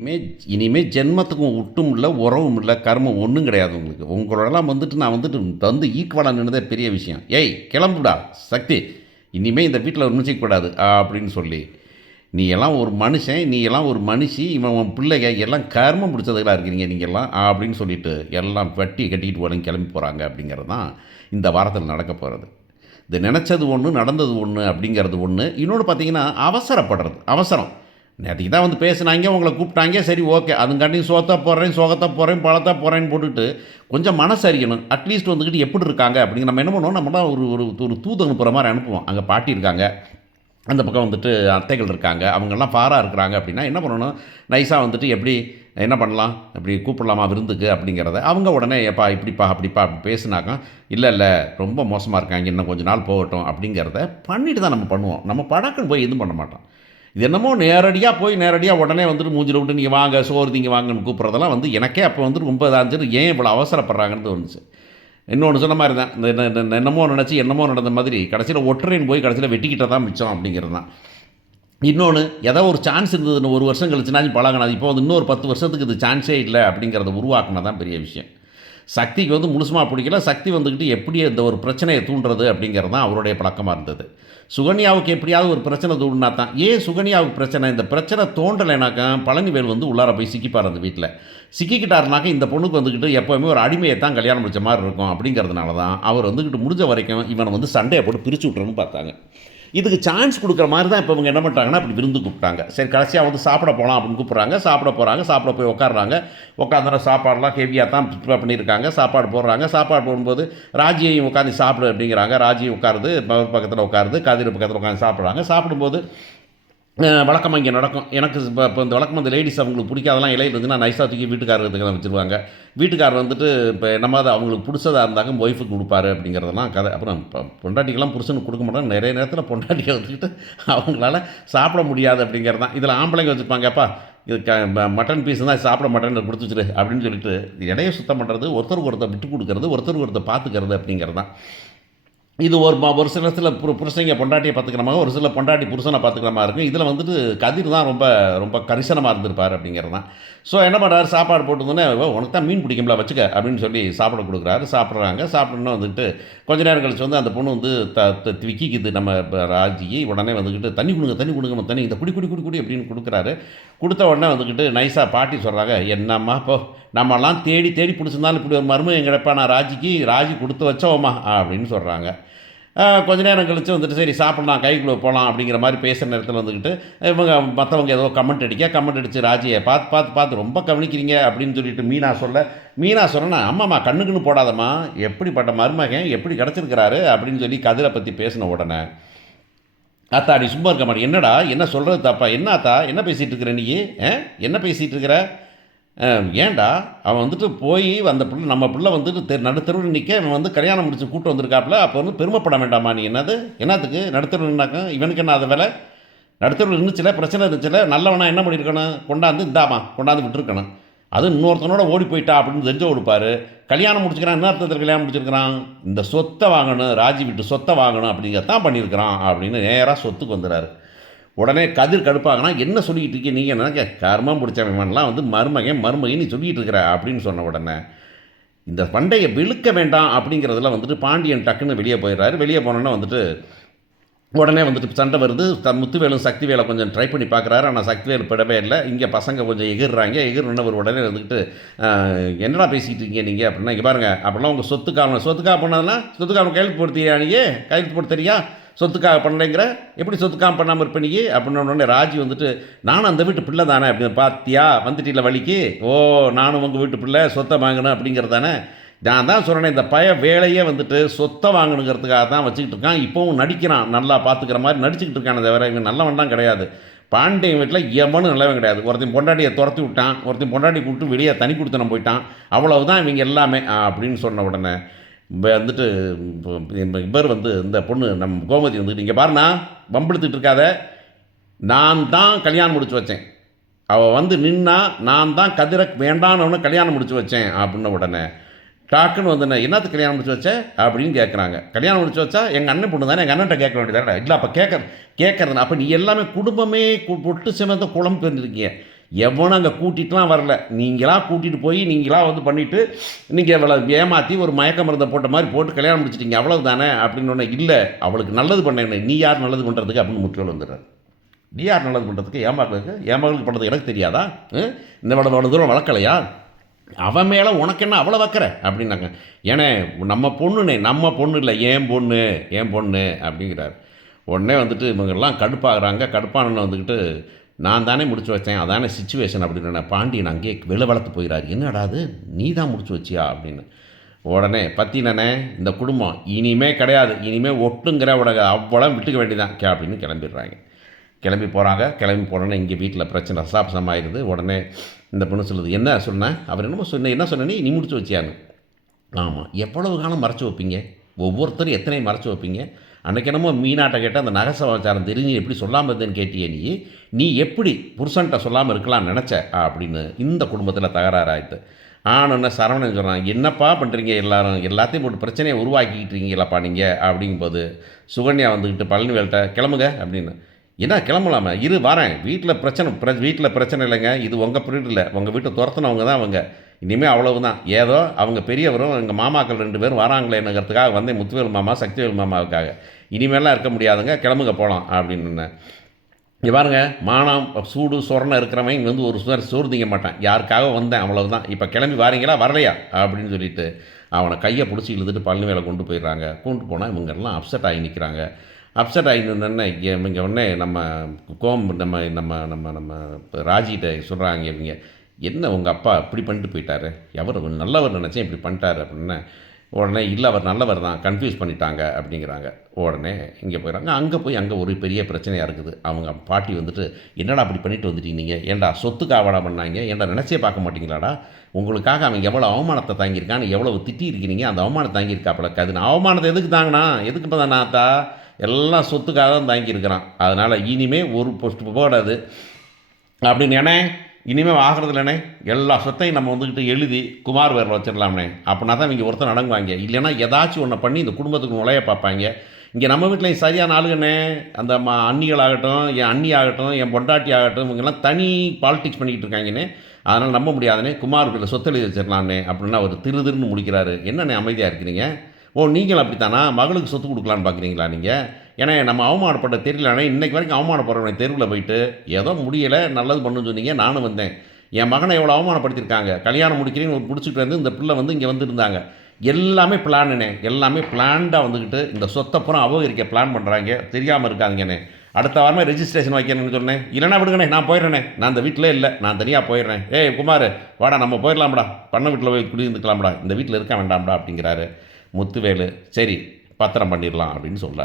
இனிமே இனிமே ஜென்மத்துக்கும் ஒட்டும் இல்ல, உறவும் இல்ல, கர்மம் ஒண்ணும் கிடையாது உங்களுக்கு. உங்களோடலாம் வந்துட்டு நான் வந்துட்டு வந்து ஈக்குவலா நின்னதே பெரிய விஷயம். "ஏய் கிளம்புடா சக்தி, இனிமே இந்த வீட்ல நுழைச்சிக்கக்கூடாது" அப்படின்னு சொல்லி. "நீ எல்லாம் ஒரு மனுஷன், நீ எல்லாம் ஒரு மனுஷி, இவன் உன் பிள்ளைக, எல்லாம் கர்மம் பிடிச்சதுகளா இருக்கிறீங்க நீங்கலாம்" அப்படின்னு சொல்லிட்டு எல்லாம் வெட்டி கட்டிட்டு உடனே கிளம்பி போறாங்க அப்படிங்கிறது தான் இந்த வாரத்தில நடக்கப் போறது. இது நெனச்சது ஒண்ணு, நடந்தது ஒண்ணு அப்படிங்கிறது ஒண்ணு. இன்னொன்னு பார்த்தீங்கன்னா, அவசரப்படுறது. அவசரம். நேத்தைக்கு தான் வந்து பேசுனாய்ங்க, உங்கள கூப்பிட்டாய்ங்க, சரி ஓகே. அதுங்காட்டியும் சோத்த போடுறேன், சோகத்த போடுறேன், பழத்த போடுறேன்னு போட்டுட்டு, கொஞ்சம் மனசு அறியணும். அட்லீஸ்ட் வந்துக்கிட்டு எப்படி இருக்காங்க அப்படிங்கிற நம்ம என்ன பண்ணுவோம், நம்மலாம் ஒரு ஒரு ஒரு தூது அனுப்புற மாரி அனுப்புவோம். அங்க பாட்டி இருக்காங்க, அந்த பக்கம் வந்துட்டு அத்தைகள் இருக்காங்க, அவங்கலாம் ஃபாரா இருக்கிறாங்க அப்படின்னா என்ன பண்ணணும், நைஸா வந்துட்டு எப்படி என்ன பண்ணலாம், இப்படி கூப்பிடலாமா விருந்துக்கு அப்படிங்கிறத, அவங்க உடனே "ஏப்பா இப்படிப்பா, அப்படிப்பா" அப்படி பேசுனாக்கா, "இல்ல, இல்ல ரொம்ப மோசமா இருக்காங்க, இன்னும் கொஞ்ச நாள் போகட்டும்" அப்படிங்கிறத பண்ணிட்டு தான் நம்ம பண்ணுவோம். நம்ம படக்குன்னு போய் எதுவும் பண்ண மாட்டோம். இது என்னமோ நேரடியா போய் நேரடியா உடனே வந்துட்டு மூஞ்சில விட்டு "நீங்க வாங்க, சோறு திங்க வாங்கன்னு" கூப்பிடுறதெல்லாம் வந்து எனக்கே அப்போ வந்துட்டு ரொம்ப இதா இருந்துச்சு. ஏன் இவ்வளோ அவசரப்படுறாங்கன்னு தோணுச்சு. இன்னொன்னு சொன்ன மாரி தான். இந்த என்னமோ நெனச்சு என்னமோ நடந்த மாதிரி கடைசியில ஒட்டுறேன்னு போய் கடைசியில வெட்டிக்கிட்டது தான் மிச்சம் அப்படிங்கிறது தான். இன்னொன்னு, ஏதோ ஒரு சான்ஸ் இருந்ததுன்னு 1 வருஷம் கழிச்சுனாச்சும் பழகணும். இப்போ வந்து இன்னொரு 10 வருஷத்துக்கு இது சான்ஸே இல்ல அப்படிங்கிறத உருவாக்குனது தான் பெரிய விஷயம். சக்திக்கு வந்து முழுசுமா பிடிக்கல. சக்தி வந்துக்கிட்டு எப்படி இந்த ஒரு பிரச்சனைய தூண்டுறது அப்படிங்கிறது தான் அவருடைய பழக்கமா இருந்தது. சுகன்யாவுக்கு எப்படியாவது ஒரு பிரச்சனை தூண்டுனா தான். ஏன் சுகன்யாவுக்கு பிரச்சனை? இந்த பிரச்சனை தோன்றலைனாக்கா பழனிவேல் வந்து உள்ளார போய் சிக்கிப்பார் அந்த வீட்ல. சிக்கிக்கிட்டாருனாக்கா இந்த பொண்ணுக்கு வந்துக்கிட்டு எப்பவுமே ஒரு அடிமைய தான் கல்யாணம் முடிச்ச மாரி இருக்கும் அப்படிங்கிறதுனால தான் அவர் வந்துக்கிட்டு முடிஞ்ச வரைக்கும் இவன வந்து சண்டைய போட்டு பிரிச்சு விட்டுறணும்னு பார்த்தாங்க. இதுக்கு சான்ஸ் குடுக்குற மாரி தான் இப்ப இவங்க என்ன பண்ணிட்டாங்கன்னா, அப்படி விருந்து கூப்பிட்டாங்க. சரி கடைசியா வந்து சாப்பிட போலாம் அப்படின்னு கூப்பிடுறாங்க. சாப்பிட போறாங்க. சாப்பிட போய் உட்கார்றாங்க. உட்காந்தோன சாப்பாடுலாம் ஹெவியா தான் ப்ரிப்பேர் பண்ணியிருக்காங்க. சாப்பாடு போடுறாங்க. சாப்பாடு போடும்போது ராஜியையும் உட்காந்து சாப்பிடு அப்படிங்கிறாங்க. ராஜியும் உட்காருது. ஒரு பக்கத்தில உட்காருது. கதிர் பக்கத்தில உட்காந்து சாப்பிடுறாங்க. சாப்பிடும்போது வழக்கமா இங்கே நடக்கும். எனக்கு இப்போ இந்த வழக்கமா இந்த லேடீஸ் அவங்களுக்கு பிடிக்காதெல்லாம் இலையில இருந்துச்சுன்னா நைஸா தூக்கி வீட்டுக்காரருக்கு தான் வச்சுருவாங்க. வீட்டுக்காரர் வந்துட்டு இப்போ என்னமாவது அவங்களுக்கு பிடிச்சதா இருந்தாக்க ஒய்ஃபுக்கு குடுப்பாரு அப்படிங்கிறதெல்லாம் கதை. அப்புறம் பொண்டாட்டிக்கெல்லாம் புருஷனுக்கு கொடுக்க மாட்டாங்க. நிறைய நேரத்தில பொண்டாட்டிய வந்துக்கிட்டு அவங்களால சாப்பிட முடியாது அப்படிங்கிறது தான். இதில ஆம்பளைங்க வச்சுருப்பாங்க, "எப்பா இது மட்டன் பீஸ் தான் சாப்பிட மாட்டேன்னு குடுத்து வச்சுரு" அப்படின்னு சொல்லிட்டு எடைய சுத்தம் பண்ணுறது, ஒருத்தருக்கு ஒருத்தர் விட்டு குடுக்குறது, ஒருத்தருக்கு ஒருத்தர் பார்த்துக்கிறது அப்படிங்கிறது தான். இது ஒரு சில இடத்துல புருஷங்க பொண்டாட்டிய பார்த்துக்கிற மாரி, ஒரு சில பொண்டாட்டி புருஷன பார்த்துக்கிற மாரி இருக்கும். இதில வந்துட்டு கதிர் தான் ரொம்ப ரொம்ப கரிசனமா இருந்திருப்பாரு அப்படிங்கிறது தான். ஸோ என்ன பண்ணுறாரு, சாப்பாடு போட்டுருந்தோனே, "உனக்கு தான் மீன் பிடிக்கும்ல வச்சுக்க" அப்படின்னு சொல்லி சாப்பிட குடுக்குறாரு. சாப்பிடுறாங்க. சாப்பிட்டோனே வந்துட்டு கொஞ்ச நேரம் கழிச்சு வந்து அந்த பொண்ணு வந்து த த விக்கிக்குது நம்ம ராஜி. உடனே வந்துக்கிட்டு, "தண்ணி குடுங்க, தண்ணி குடுங்கம்மா தண்ணி. இந்த குடி, குடி, குடி, குடி" அப்படின்னு குடுக்குறாரு. குடுத்த உடனே வந்துக்கிட்டு நைஸா பாட்டி சொல்றாங்க, "என்னம்மா போ, நம்மலாம் தேடி தேடி பிடிச்சிருந்தாலும் இப்படி ஒரு மருமகன் கிடைப்பானா ராஜிக்கு? ராஜி குடுத்து வச்சவம்மா" அப்படின்னு சொல்றாங்க. கொஞ்ச நேரம் கழிச்சு வந்துட்டு சரி சாப்பிட்லாம், கைக்குள்ள போலாம் அப்படிங்கிற மாரி பேசுற நேரத்தில வந்துக்கிட்டு, இவங்க மத்தவங்க ஏதோ கமெண்ட் அடிச்சு ராஜிய "பார்த்து, பார்த்து, பார்த்து ரொம்ப கவனிக்கிறீங்க" அப்படின்னு சொல்லிட்டு மீனா சொல்ல, மீனா சொன்னோனே, "அம்மாம்மா கண்ணுக்குன்னு போடாதம்மா, எப்படிப்பட்ட மருமகன், எப்படி கிடைச்சிருக்கிறாரு" அப்படின்னு சொல்லி கதிர பத்தி பேசின உடனே, "ஆத்தாடி சும்மா இருக்க மாட்டியா? என்னடா என்ன சொல்றது தப்பா? என்ன ஆத்தா என்ன பேசிட்டு இருக்கிற நீயி? என்ன பேசிட்டு இருக்கிற? ஏன்டா அவன் வந்துட்டு போய் அந்த புள்ள நம்ம புள்ள வந்துட்டு நடுத்தெருவுல நிக்க, இவன் வந்து கல்யாணம் முடிச்சு கூட்டு வந்திருக்காப்புல, அப்போ வந்து பெருமைப்பட வேண்டாமா நீ? என்னது? என்னாத்துக்கு நடுத்தெருவுல நின்னாக்க? இவனுக்கு என்ன அது வேல? நடுத்தெருவுல இருந்துச்சுல்ல, பிரச்சனை இருந்துச்சுல்ல, நல்லவனா என்ன பண்ணியிருக்கணும்? கொண்டாந்து இந்தாம்மா கொண்டாந்து விட்டுருக்கணும். அதுவும் இன்னொருத்தனோட ஓடி போயிட்டா அப்படின்னு தெரிஞ்சு கொடுப்பாரு. கல்யாணம் முடிச்சுக்கிறான், என்ன அர்த்தத்தில் கல்யாணம் முடிச்சிருக்கிறான்? இந்த சொத்தை வாங்கணும், ராஜி வீட்டு சொத்தை வாங்கணும் அப்படிங்கிறதான் பண்ணியிருக்கிறான் அப்படின்னு நேரா சொத்துக்கு வந்துறாரு. உடனே கதிர் கடுப்பாங்கன்னா, "என்ன சொல்லிக்கிட்டு இருக்கீங்க நீங்க? என்னங்க கருமம் பிடிச்சவன்லாம் வந்து மருமகன், மருமகன் நீ சொல்லிக்கிட்டு இருக்கிற" அப்படின்னு சொன்ன உடனே, இந்த பண்டைய விழுக்க வேண்டாம் அப்படிங்கிறதுல வந்துட்டு பாண்டியன் டக்குன்னு வெளிய போயிடுறாரு. வெளிய போனோனே வந்துட்டு, உடனே வந்துட்டு சண்டை வருது. முத்துவேலும் சக்திவேல கொஞ்சம் ட்ரை பண்ணி பார்க்குறாரு. ஆனா சக்திவேல் விடவே இல்ல. இங்க பசங்க கொஞ்சம் எகுறுறாங்க. எகுறுனோனே இவரு உடனே வந்துக்கிட்டு, "அ என்னடா பேசிக்கிட்டு இருக்கீங்க நீங்க?" அப்படின்னா, "இங்க பாருங்க, அப்பலாம் உங்க சொத்துக்காக சொத்துக்காக பண்ணதுன்னா, சொத்துக்காக கையெழுத்து போட்டு நீ? கையெழுத்து போட்டு தரியா? சொத்துக்காக பண்ணலைங்கிற? எப்படி சொத்துக்காக பண்ணாம இருப்ப நீ?" அப்படின்னோடனே ராஜி வந்துட்டு, "நானும் அந்த வீட்டு பிள்ளை தானே" அப்படின்னு. "பாத்தியா வந்துட்டீல வழிக்கு? ஓ நானும் உங்க வீட்டு பிள்ளை, சொத்தை வாங்கணும் அப்படிங்கிறது தானே? நான் தான் சொல்றேனே, இந்த வேலையே வந்துட்டு சொத்தை வாங்கணுங்கிறதுக்காக தான் வச்சுக்கிட்டு இருக்கான். இப்பவும் நடிக்கிறான். நல்லா பார்த்துக்கிற மாரி நடிச்சுக்கிட்டு இருக்கானே தவிர, இவன் நல்லவன் தான் கிடையாது. பாண்டியன் வீட்ல எவனும் நல்லவன் கிடையாது. ஒருத்தன் பொண்டாட்டிய தொரத்தி விட்டான். ஒருத்தன் பொண்டாட்டிய கூப்பிட்டு வெளிய தனி குடித்தனம் போயிட்டான். அவ்வளவுதான் இவங்க எல்லாமே" அப்படின்னு சொன்ன உடனே, வந்துட்டு இவர் வந்து இந்த பொண்ணு நம்ம கோமதி வந்துட்டு, "இங்க பாருண்ணா, வம்பிழுத்துட்டு இருக்காத. நான் தான் கல்யாணம் முடிச்சு வச்சேன். அவ வந்து நின்னா, நான் தான் கதிர வேண்டான்னவன கல்யாணம் முடிச்சு வச்சேன்" அப்படின்ன உடனே, டாக்குன்னு வந்து "என்னத்துக்கு கல்யாணம் முடிச்சு வச்ச?" அப்படின்னு கேட்குறாங்க. "கல்யாணம் முடிச்சு வச்சா எங்க அண்ணன் பொண்ணு தானே, எங்க அண்ணன்ட்ட கேட்க வேண்டியது தானே." "இல்ல அப்ப கேட்கறதுனா அப்ப நீ எல்லாமே குடும்பமே பொட்டு சேர்ந்த குழம்பு பண்ணியிருக்கீங்க. எவனும் அங்கே கூட்டிகிட்டுலாம் வரல, நீங்களாக கூட்டிகிட்டு போய் நீங்களாக வந்து பண்ணிவிட்டு நீங்கள் அவளை ஏமாற்றி ஒரு மயக்க மருந்தை போட்ட மாதிரி போட்டு கல்யாணம் முடிச்சிட்டிங்க, அவ்வளவு தானே அப்படின்னு ஒன்று. இல்லை, அவளுக்கு நல்லது பண்ணேன்னு, நீ யார் நல்லது பண்ணுறதுக்கு அப்படின்னு முற்றுகள் வந்துடுறாரு. நீ யார் நல்லது பண்ணுறதுக்கு? என் மகளுக்கு பண்ணுறது எனக்கு தெரியாதா? இந்த அவ்வளோ தூரம் வளர்க்கலையா? அவன் மேலே உனக்கு என்ன அவ்வளோ வைக்கிற அப்படின்னாங்க. ஏன்னா நம்ம பொண்ணுனே, நம்ம பொண்ணு இல்லை, ஏன் பொண்ணு அப்படிங்கிறார். உடனே வந்துட்டு இவங்கெல்லாம் கடுப்பாகிறாங்க. கடுப்பானன்னு வந்துக்கிட்டு, நான் தானே முடிச்சு வச்சேன், அதானே சிச்சுவேஷன் அப்படின்னு. பாண்டியன் அங்கேயே வளர்த்து போயிடாரு. என்னடா அது, நீ தான் முடிச்சு வச்சியா அப்படின்னு. உடனே பத்தினே, இந்த குடும்பம் இனிமே கிடையாது, இனிமே ஒட்டுங்கிற உடக அவ்வளோ விட்டுக்க வேண்டியதான் அப்படின்னு கிளம்பிடுறாங்க. கிளம்பி போகிறாங்க. கிளம்பி போனோன்னே இங்கே வீட்டில் பிரச்சனை ரசாபசமாகிடுது. உடனே இந்த பொண்ணு சொல்லுது, என்ன சொன்னேன்? அவர் என்னமோ என்ன சொன்னேன், நீ முடிச்சு வச்சியான்னு. ஆமாம், எவ்வளவு காலம் மறைச்சி வைப்பீங்க? ஒவ்வொருத்தரும் எத்தனை மறைச்சி வைப்பீங்க? அன்றைக்கி என்னமோ மீனாட்ட கேட்டால் அந்த நகை சமாச்சாரம் தெரிஞ்சு எப்படி சொல்லாமல் இருந்தேன்னு கேட்டியே, நீ எப்படி புருஷன்கிட்ட சொல்லாமல் இருக்கலாம்னு நினச்ச அப்படின்னு இந்த குடும்பத்தில் தகராறு ஆயிடுது. ஆனோன்னு சரவணன் சொல்கிறான், என்னப்பா பண்ணுறீங்க எல்லாத்தையும் போட்டு பிரச்சனையை உருவாக்கிக்கிட்டு இருக்கீங்களப்பா நீங்கள் அப்படிங்கும்போது, சுகன்யா வந்துக்கிட்டு பழனிவேல்கிட்ட கிளம்புங்க அப்படின்னு. என்ன கிளம்பலாமா? இரு வரேன், வீட்டில் பிரச்சனை இல்லைங்க, இது உங்கள் பீரியட் இல்லை, உங்கள் வீட்டை துரத்துனவங்க தான் அவங்க, இனிமேல் அவ்வளவு தான். ஏதோ அவங்க பெரியவரும் எங்கள் மாமாக்கள் 2 பேரும் வராங்களேன்னுங்கிறதுக்காக வந்தேன், முத்துவேல் மாமா சக்திவேல் மாமாவுக்காக. இனிமேலாம் இருக்க முடியாதுங்க, கிளம்புங்க போகலாம் அப்படின்னு. இங்கே பாருங்க, மானம் சூடு சொரணை இருக்கிறவன் இங்கே வந்து ஒரு சோறு திங்க மாட்டான், யாருக்காக வந்தேன் அவ்வளவுதான், இப்போ கிளம்பி வாரீங்களா வரலையா அப்படின்னு சொல்லிட்டு அவனை கையை பிடிச்சி இழுத்துட்டு பழனிவேலை கொண்டு போயிடுறாங்க. கொண்டு போனால் இவங்கெல்லாம் அப்செட் ஆகி நிற்கிறாங்க. அப்செட் ஆகினோடனே இங்கே உடனே நம்ம நம்ம நம்ம நம்ம நம்ம ராஜிகிட்ட சொல்கிறாங்க இவங்க, என்ன உங்கள் அப்பா இப்படி பண்ணிட்டு போயிட்டாரு, எவர் நல்லவர் நினச்சேன் இப்படி பண்ணிட்டாரு அப்படின்னா. உடனே இல்லை, அவர் நல்லவர் தான், கன்ஃபியூஸ் பண்ணிட்டாங்க அப்படிங்கிறாங்க. உடனே இங்கே போயிடறாங்க. அங்கே ஒரு பெரிய பிரச்சனையாக இருக்குது. அவங்க பாட்டி வந்துட்டு, என்னடா அப்படி பண்ணிட்டு வந்துட்டீங்க நீங்கள், ஏன்டா சொத்துக்கு ஆவடா பண்ணாங்க, ஏன்டா நினச்சே பார்க்க மாட்டீங்களாடா, உங்களுக்காக அவன் எவ்வளோ அவமானத்தை தாங்கியிருக்கான்னு எவ்வளோ திட்டி இருக்கிறீங்க, அந்த அவமானம் தாங்கியிருக்காப்புல கது. அவமானத்தை எதுக்கு தாங்கினா, எதுக்கு இப்போ தான் நாத்தா, எல்லாம் சொத்துக்காக தான் தாங்கியிருக்கிறான். அதனால் இனிமேல் ஒரு போஸ்ட் போடாது அப்படின்னு. ஏன்னா இனிமேல் ஆகிறதுலண்ணே எல்லா சொத்தையும் நம்ம வந்துக்கிட்டு எழுதி குமார் பேரில் வச்சிடலாம்ண்ணே, அப்படின்னா தான் இங்கே ஒருத்தர் அடங்குவாங்க. இல்லைன்னா ஏதாச்சும் ஒன்றை பண்ணி இந்த குடும்பத்துக்கு நுழைய பார்ப்பாங்க. இங்கே நம்ம வீட்டில் சரியான ஆளுங்கண்ணே, அந்த அண்ணிகளாகட்டும், என் அண்ணி ஆகட்டும், என் பொண்டாட்டி ஆகட்டும், இவங்கெல்லாம் தனி பாலிடிக்ஸ் பண்ணிக்கிட்டு இருக்காங்கண்ணே. அதனால் நம்ப முடியாதுண்ணே, குமார் பேரில் சொத்து எழுதி வச்சிடலாம்ண்ணே அப்படின்னா அவர் திருன்னு முடிக்கிறாரு. என்னண்ணே அமைதியாக இருக்கிறீங்க? ஓ, நீங்களும் அப்படித்தானா, மகளுக்கு சொத்து கொடுக்கலான்னு பார்க்குறீங்களா நீங்கள்? ஏன்னா நம்ம அவமானப்பட்ட தெரியலண்ணே, இன்றைக்கு வரைக்கும் அவமானப்படுறவனே தெருவில் போயிட்டு ஏதோ முடியலை நல்லது பண்ணுன்னு சொன்னீங்க, நானும் வந்தேன். என் மகனை எவ்வளோ அவமானப்படுத்தியிருக்காங்க, கல்யாணம் முடிக்கிறேன்னு ஒரு பிடிச்சிட்டு வந்து இந்த பிள்ளை வந்து இங்கே வந்துருந்தாங்க. எல்லாமே பிளானுண்ணே, எல்லாமே பிளான்டாக வந்துக்கிட்டு இந்த சொத்தை புறம் அபகரிக்க பிளான் பண்ணுறாங்க. தெரியாமல் இருக்காதுங்கண்ணே. அடுத்த வாரமே ரெஜிஸ்ட்ரேஷன் வைக்கணும்னு சொன்னேன். இல்லைனா விடுங்கண்ணே, நான் போயிடுறேனே, நான் அந்த வீட்டிலே இல்லை, நான் தனியாக போயிடுறேன். ஏய் குமார், வாடா நம்ம போயிடலாம்டா, பண்ண வீட்டில் போய் குடியிருந்துக்கலாம்டா, இந்த வீட்டில் இருக்க வேண்டாம்டா அப்படிங்கிறாரு முத்துவேலு. சரி பத்திரம் பண்ணிடலாம் அப்படின்னு சொல்கிறார்.